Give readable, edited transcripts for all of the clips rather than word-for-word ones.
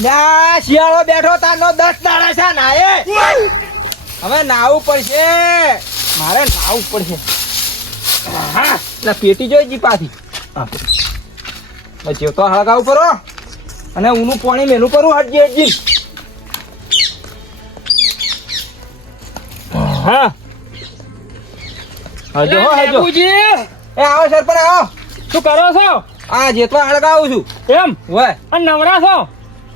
ના શિયાળો બેઠો તારનો 10 દાડા છે નાયે હવે નાવું પડશે મારે નાવું પડશે હા ના પેટી જોઈ જી પાછી પછી તો હળગાવું પરો અને ઊનું પાણી મેલું કરું હટજી હટજી હા હજો હજો એ આવો સરપંચ આવો શું કરો છો? આ જેટલો હળગાવું છું એમ હોય અને નવરા છો?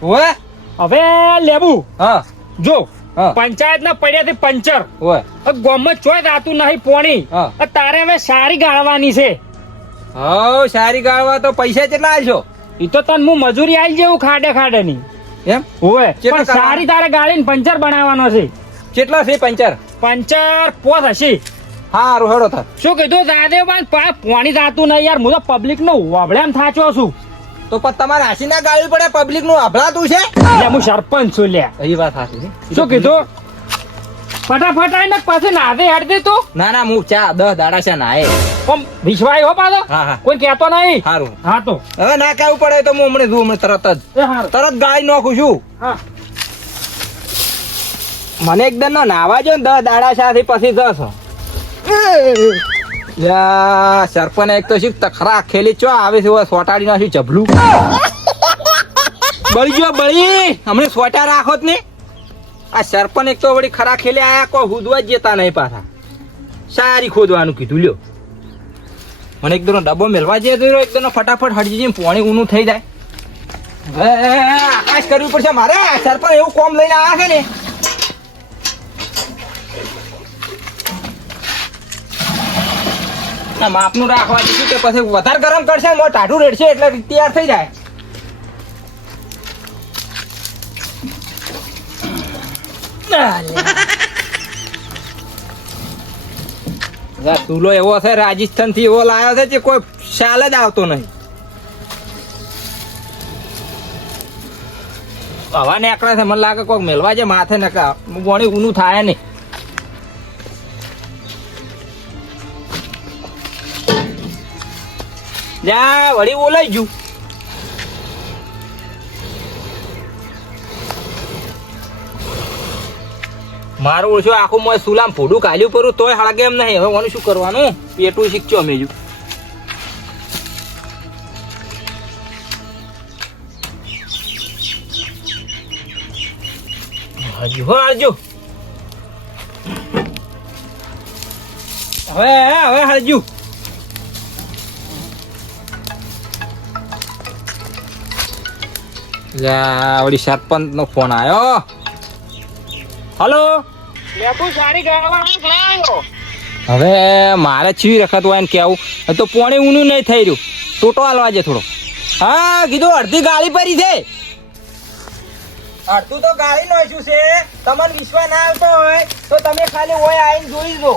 હોય હવે લેબુ હા જો હા. પંચાયત ના પડ્યાથી પંચર હોય ગોમમાં ચોય રાતું નહીં પોણી હા. તારે હવે સારી ગાળવાની છે. હવ સારી ગાળવા તો પૈસા કેટલા આલશો ઈ તો તને હું મજૂરી આલી જેવું ખાડે ખાડે ની એમ હોય કેટલા પણ સારી તારે ગાળીને પંચર બનાવવાનો છે. કેટલા છે પંચર પંચર પોત હશે. હારું હેડો થાય શું કીધું દાદે પાણી જાતું નહીં યાર હું તો પબ્લિક નો વબડેમ થાચો છું. તો પણ તમારે હાસી ના ગાળવી પડે પબ્લિક નું અભળાતું છે એટલે હું સરપંચ છું લ્યા. એ વાત સાચી છે શું કીધું ફટાફટ આવીને પછી નાદે હેડ દે તું. ના ના હું ચા 10 દાડા છે ના એ પણ વિશ્વાય હો પાછો હા હા કોઈ કહેતો નહીં. હારું હા તો હવે ના કહેવું પડે તો હું હમણાં તરત જ એ હારું. તરત ગાળી નાખું છું હા મને એકદમ નો નાવા જો ને 10 દાડા સાથે પછી જશો યા સરપંચ એક તો શીખ તખરા ખેલી ચો આવે છે સોટાડી નાખ્યું જબલું બળી ગયો બળી હમણે સોટા રાખો જ ને આ સરપંચ એક તો વળી ખરા ખેલે આયા કોઈ હુદવા જ જતા નહીં પાછા સારી ખોદવાનું કીધું લ્યો મને એકદમ ડબ્બો મેળવા જઈએ તો એકદમ ફટાફટ હટજી જઈને પાણી ઊનું થઈ જાય હવે આકાશ કરવી પડશે મારે સરપંચ એવું કોમ લઈને આવ્યા છે ને માપનું રાખવા દીધું કે પછી વધારે ગરમ કરશે ને ટાઢું રેડશે એટલે તૈયાર થઈ જાય ચૂલો એવો છે રાજસ્થાન થી એવો લાવ્યો છે જે કોઈ ખ્યાલ જ આવતો નહીં હવા નીકળે છે મને લાગે કોઈક મેલવા છે માથે નકા વણી ઊનું થાય નહીં જા વળી બોલાઈ ગયું મારું ઓછું આખું મોય સુલામ ફોડું કાલ્યું પરું તોય હળગે એમ નહીં હવે મને શું કરવાનું પેટું શીખજો અમે જો હજુ હજુ હવે હજુ વળી સરપંચ નો ફોન આવ્યો હલો લેબુ સારી ગાળવાનું લાયો. હવે મારે ચીવી રખત હોય ને કેવું તો પોણી ઊનું નહીં થઈ રહ્યું ટોટો હાલવા છે થોડો હા કીધું અડધી ગાળી પડી છે અડધું તો ગાળી નાખ્યું છે તમને વિશ્વાસ ના આવતો હોય તો તમે ખાલી હોય આવીને જોઈ દો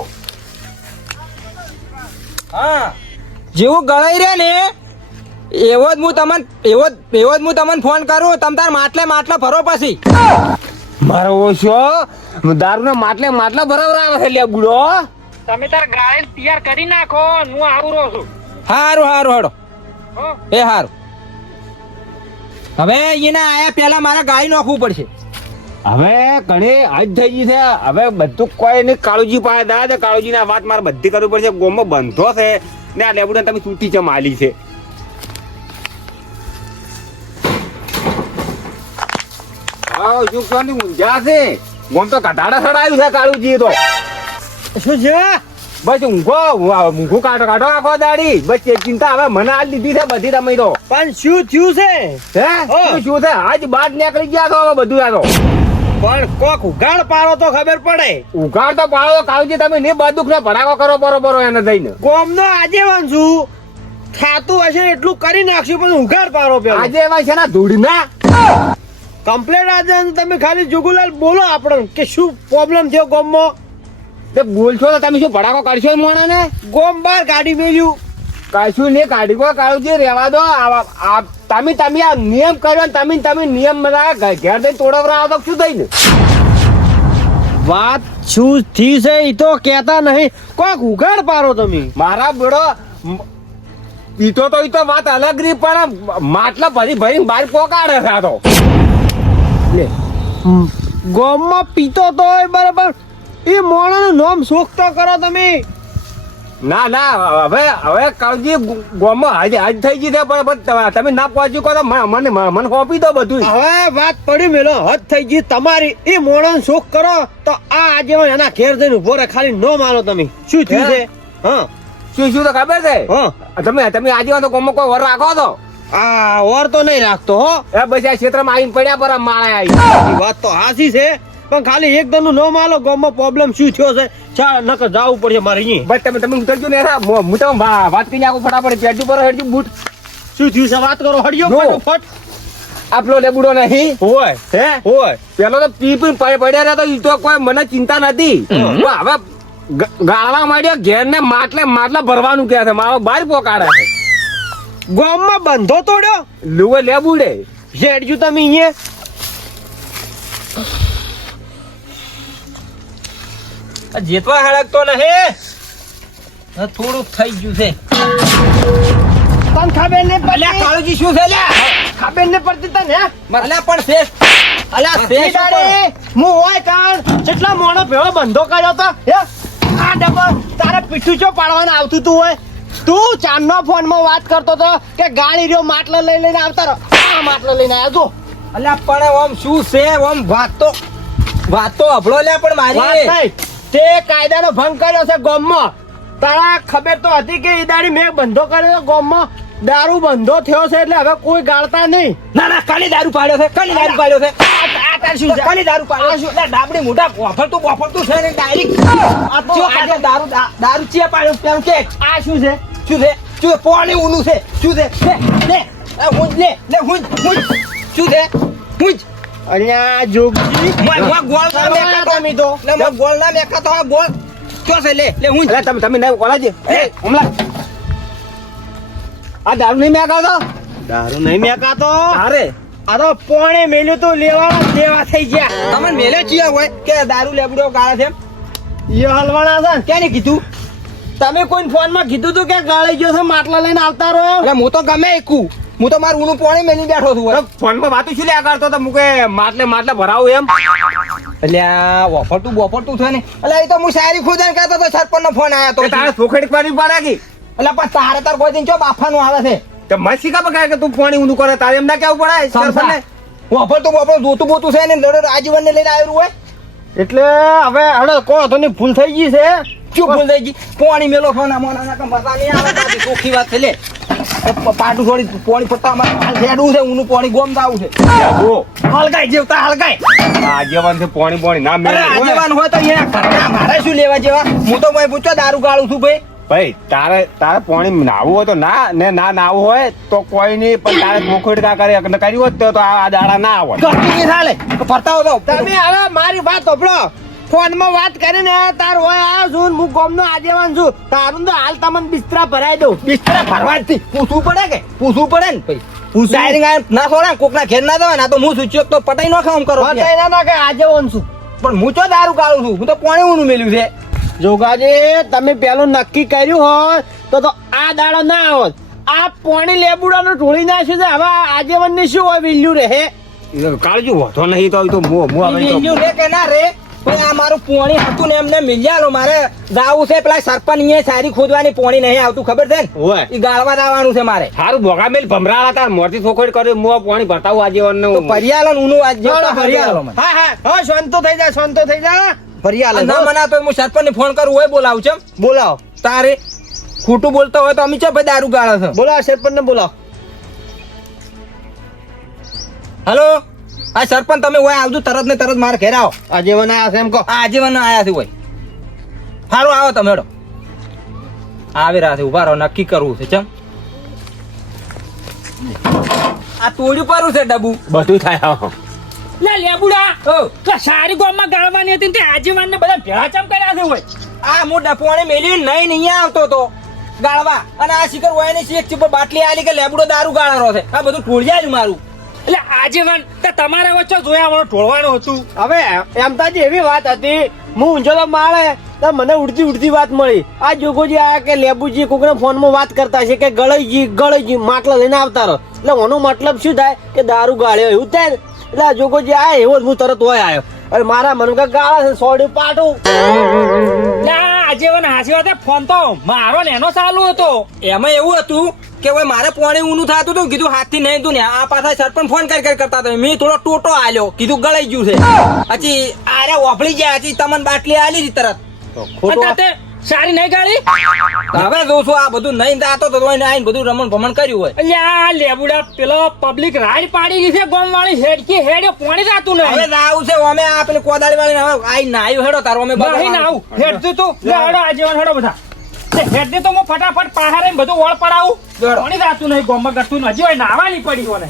હા જેવું ગળાઈ રહે ને એવો જ હું તમને ફોન કરું તમ તાર માટલે ભરો પછી મારો ઓછો દારૂ ના માટલા બરાબર આવે છે લે બુડો તમે તાર ગાળી તૈયાર કરી નાખો હું આવું રહું છું. હારું હેડો હો એ હારું હવે એના આયા પેલા મારે ગાડી નાખવું પડશે હવે ઘણી આજ થઈ ગઈ છે હવે બધું કોઈ નહીં કાળુજી પાસે દાદા કાળુજી ના વાત મારે બધી કરવી પડશે ગોમો બંધો છે ને આ લેબુડા તમે તૂટી ચમ આલી છે હા શું કોની ઊંઝા છે ગોમ તો કટાડા સડાયું છે કાળુજી તો શું છે બસ ઊંઘું કાઢો આખો દાડી બસ એ ચિંતા હવે મને આજ દીધી છે બધી તમે તો પણ શું થયું છે હે શું છે આજ બાદ નીકળી ગયા તો હવે બધું આ તો પણ કોક ઉગાડ પાડો તો ખબર પડે ઉઘાડ તો પાડો કાળુજી તમે ને બંદૂક ને ભડાકો કરો બરોબર એને થઈને ગોમનો આગેવાન છું થાતું હશે એટલું કરી નાખશું પણ ઉગાડ પાડો પેલા આજે એવા છે ને ધૂળના કમ્પ્લેટ આજે તમે ખાલી જુગુલાલ બોલો આપણે કે શું પ્રોબ્લેમ થયો ગોમમાં તે બોલશો તો તમે શું ભડાકો કરશો મોણા ને ગોમ બાર ગાડી મેલ્યું કશું ને કાઢી કો કાળુજી રેવા દો તમે આ નિયમ કર્યો ને તમે નિયમ બધા ઘેર દઈને તોડવરા આવો તો શું થઈને વાત શું થી છે એ તો કહેતા નહીં કોક ઉગાડ પાડો તમે મારા બેડો ઈ તો વાત અલગ રહી પણ માટલા ભરી બહાર પોકાડે છે આ તો લે ગોમમાં પીતો તો હોય બરાબર એ મોણાનું નામ શોખ તો કરો તમે. ના ના હવે કાળજી ગોમાં હાજ થઈ ગઈ છે પણ તમે ના પહોંચ્યું કહો તો મને સોંપી દો બધું. હવે વાત પડી મેલો હદ થઈ ગઈ તમારી. એ મોણાનો શોખ કરો તો આ આજે એના ઘેર જઈને ઉભો રહે. ખાલી નો માનો તમે. શું થયું છે? હા શું તો ખબર છે? હા તમે આજે તો ગોમાં કોઈ વર રાખો તો આ ઓર તો નહીં રાખતો હો. એ બસ આ ક્ષેત્રમાં આવીને પડ્યા પર માળા આવી. વાત તો હાસી છે પણ ખાલી એક દન નું નો માલો ગોમમાં પ્રોબ્લેમ શું થયો છે ચા નકર જવું પડશે મારે અહીં. બસ તમે ઉતરજો ને હું તો વાત કરીને આખું ફટાફટ પેટુ પર હેડજો બૂટ. શું થયું છે વાત કરો હડિયો નો. ફટાફટ. આપલો લેબુડો નહીં હોય હે હોય પેલો તો પી પડ્યા રહ્યા તો ઈ તો કોઈ મને ચિંતા નથી પણ હવે ગાળવા માંડ્યો ઘેર ને માટલા ભરવાનું કે છે મારો બાર પોકાડે છે ગોમમાં બંધો તોડ્યો લુવે લેબુડે હેડજો તમે અહીંયા. આ જેતવા હળકતો નહીં. આ થોડુંક થઈ ગયું છે. તને ખબર ને અલ્યા કાળુજી શું છે લ્યા? ખબર ને પડતી તને હે? અલ્યા પણ છે. અલ્યા છે શું પણ? હું હોય કાણ જેટલા મોણો ભેળો બંધો કર્યો તો હે આ ડબ્બા તારે પીઠું ચો પાડવાનું આવતું તું હોય. તું ચાંદનો ફોનમાં વાત કરતો તો કે ગાડી રહ્યો માટલો લઈને આવતા રહો. આ માટલો લઈને આવ્યો અલ્યા પણ ઓમ શું છે ઓમ વાત તો અભળો લ્યા પણ વાત મારી. નહીં. તે કાયદાનો ભંગ કર્યો છે ગોમમાં. તારા ખબર તો હતી કે ઈ દાડી મેં બંધો કર્યો તો ગોમમાં દારૂ બંધો થયો છે એટલે હવે કોઈ ગાળતા નહીં. ના ના કાલી દારૂ પાડ્યો છે. કાલી દારૂ પાડ્યો છે. આ તાર શું છે? કાલી દારૂ પાડ્યો છે. એટલે ડાબડી મોઢા બોફરતું છે ને ડાયરેક્ટ આ તો આજે દારૂ ચિયા પાડ્યો પેલું કે આ શું છે? શું છે શું પોણી ઊનું છે શું છે લે હું લે હું શું છે હું અહીંયા જોગજી ગોળ ના મેકાતો તમે તો લે મો ગોળ ના મેકાતો આ ગોળ શું છે લે હું એટલે તમે નહીં ઓલાજી હમલા આ દારૂ નહીં મેકાવતો દારૂ નહીં મેકાતો. અરે આ તો પોણે મેલ્યું તું લેવાના દેવા થઈ ગયા. તમને મેલે ચિયા હોય કે દારૂ લેબડો ગાળા છે એ હલવાના છે ને. ક્યાં કીધું તમે કોઈ ફોન માં કીધું તું કે ગાળી ગયો છે માટલા લઈને આવતા રહો. એટલે હું તો ગમે એકું હું તો મારું ઊનું પોણી મેલી બેઠો છું ફોનમાં વાતું શું લ્યા કરતો તો મુકે માટલે ભરાવું એમ એટલે આ વફરતું છે ને એટલે એ તો હું શાયરી ખોદાને કહેતો તો સરપંચ નો ફોન આવ્યો તો તારે સોખેડી પાડી પડે કે એટલે પણ તાર કોઈ દિન ચો બાફાનું આવે છે તો મસી કા બગાય કે તું પાણી ઊંધું કરે તારે એમ ના કેવું પડે સરપંચને? વફરતું જોતું બોતું છે ને લડો આજીવન ને લઈને આવ્યું હોય એટલે હવે હડો કો તો ની ભૂલ થઈ ગઈ છે. શું ભૂલ થઈ ગઈ પોણી મેલો ફોન આમોના કે મજા નહીં આવે બાકી ચોખ્ખી વાત છે લે પાટું થોડી પોણી ફરતા અમારે રેડું છે ઊનું પોણી ગોમ દાવું છે ઓ હલગાઈ જેવતા હલગાઈ આગેવાન છે પાણી ના અરે મેળે આજેવાન હોય તો અહીંયા ઘરના મારે શું લેવા જેવા હું તો ભાઈ પૂછો દારૂ ગાળું છું ભાઈ ભાઈ તારે પાણી નાવું હોય તો ના નાવું હોય તો કોઈ નહીં પણ તારે ચોખેડ કા કર્યું હોત તો આ દાડા ના આવે ઘરથી નહીં ચાલે તો ફરતા હો તો તમે હવે મારી વાત સાંભળો. ફોન માં વાત કરીને તાર હોય આવ્યો છું હું ગોમનો આગેવાન છું. તારું તો હાલ તમને બિસ્તરા ભરાઈ દઉં. બિસ્તરા ભરવા જ થી પૂછવું પડે કે પૂછવું પડે ને ભાઈ ડાયરેક્ટ ના છોડા કોકના ઘેર ના દેવાય ના તો હું સૂચ્યો તો પટાઈ નો ખામ કરો બતાઈ ના કે આગેવાન છું. પણ હું ચો દારૂ કાઢું છું હું તો પાણી ઊનું મેલ્યું છે જોગાજી તમે પેલું નક્કી કર્યું હોત તો આ દાડો ના આવત. આ પોણી લેબુડાનું ઢોળી નાખ્યું છે. હવે આગેવાન ની શું હોય વેલ્યુ રહે? કાળજી વધો નહીં તો મેલ્યું રે કે ના રે ભાઈ આ મારું પોણી હતું ને એમને મિલ્યાલો મારે જાવું છે પેલા સરપંચ અહીંયા સારી ખોદવાની પોણી નહીં આવતું ખબર છે ને હોય એ ગાળવા જવાનું છે મારે સારું ભોગામેલ ભમરાળા તાર મોરથી ચોખેડ કર્યું હું પાણી ભરતાવું આગેવાન તો પરિયાલો ને ઊનું આજ જેવતા પરિયાલો મને હા શાંતો થઈ જા શાંતો થઈ જા. પરિયાલો ના મના તો હું સરપંચ ને ફોન કરું હોય બોલાવું છે બોલાવો તારે ખોટું બોલતો હોય તો અમે ચો ભાઈ દારૂ ગાળે છે બોલાવો સરપંચ ને બોલાવો. હલો આ સરપંચ તમે હોય આવજો તરત ને તરત મારે ઘેર આવો આગેવાન આયા છે એમ કહો. આ આજીવન આયા છે હોય સારું આવો તમે હેડો આવી રહ્યા છે ઉભા રહો નક્કી કરવું છે ચમ આ તોડ્યું પારું છે ડબ્બુ બધું થાય લે લેબુડા ઓ તો સારી ગોમમાં ગાળવાની હતી ને તે આગેવાન ને બધા ભેળા ચમ કર્યા છે હોય. આ હું ડફોણે મેલી નહીં અહીંયા આવતો તો ગાળવા અને આ શિખર હોય ને શેક ચીપર બાટલી આલી કે લેબડો દારૂ ગાળાનો છે આ બધું ટોળિયા જ મારું એટલે આગેવાન તો તમારા વચ્ચે જોયા મને ઢોળવાનું હતું. હવે એમ તાજી એવી વાત હતી હું ઊંઝો માળે તો મને ઉડતી વાત મળી. આ જોગોજી આયા કે લેબુજી કોકના ફોનમાં વાત કરતા છે કે ગળઈજી માટલા લઈને આવતા રહો. એટલે એનો મતલબ શું થાય કે દારૂ ગાળ્યો એવું થાય ને. એટલે આ જોગોજી આ એવો જ હું તરત હોય આવ્યો અને મારા મન ગાળા છે સોડ્યું પાટું આજે હાસી વાત ફોન તો મારો ને એનો ચાલુ હતો. એમાં એવું હતું કે હવે મારે પોણી ઊનું થતું હતું કીધું હાથથી નહીં તું ને આ પાછા સરપંચ ફોન કરી કરતા હતા મેં થોડો ટોટો આલ્યો કીધું ગળાઈ ગયું છે હજી આરે ઓફળી જાય હજી તમને બાટલી આલી હતી તરત ખોટું અને તે સારી નહીં ગાડી. હવે જોઉં છું આ બધું નહીં જાતો તો આઈને બધું રમણ ભમણ કર્યું હોય. અલ્યા લેબુડા પેલો પબ્લિક રાઈડ પાડી ગઈ છે ગોમ વાળી હેડકી હેડ્યો પોણી જાતું હવે નહીં. આવું છે અમે આ પેલી કોદાળી વાળી હવે આઈ ના આવ્યું હેડો તારો અમે નહીં ના આવું હેડતું તું લે હેડો આજે હેડો બધા તે હેડને તો હું ફટાફટ પાહારે બધું વળ પડાવું. હેડો. પોણી જાતું નહીં ગોમમાં કરતું હજી હોય નાવાની પડી કોને.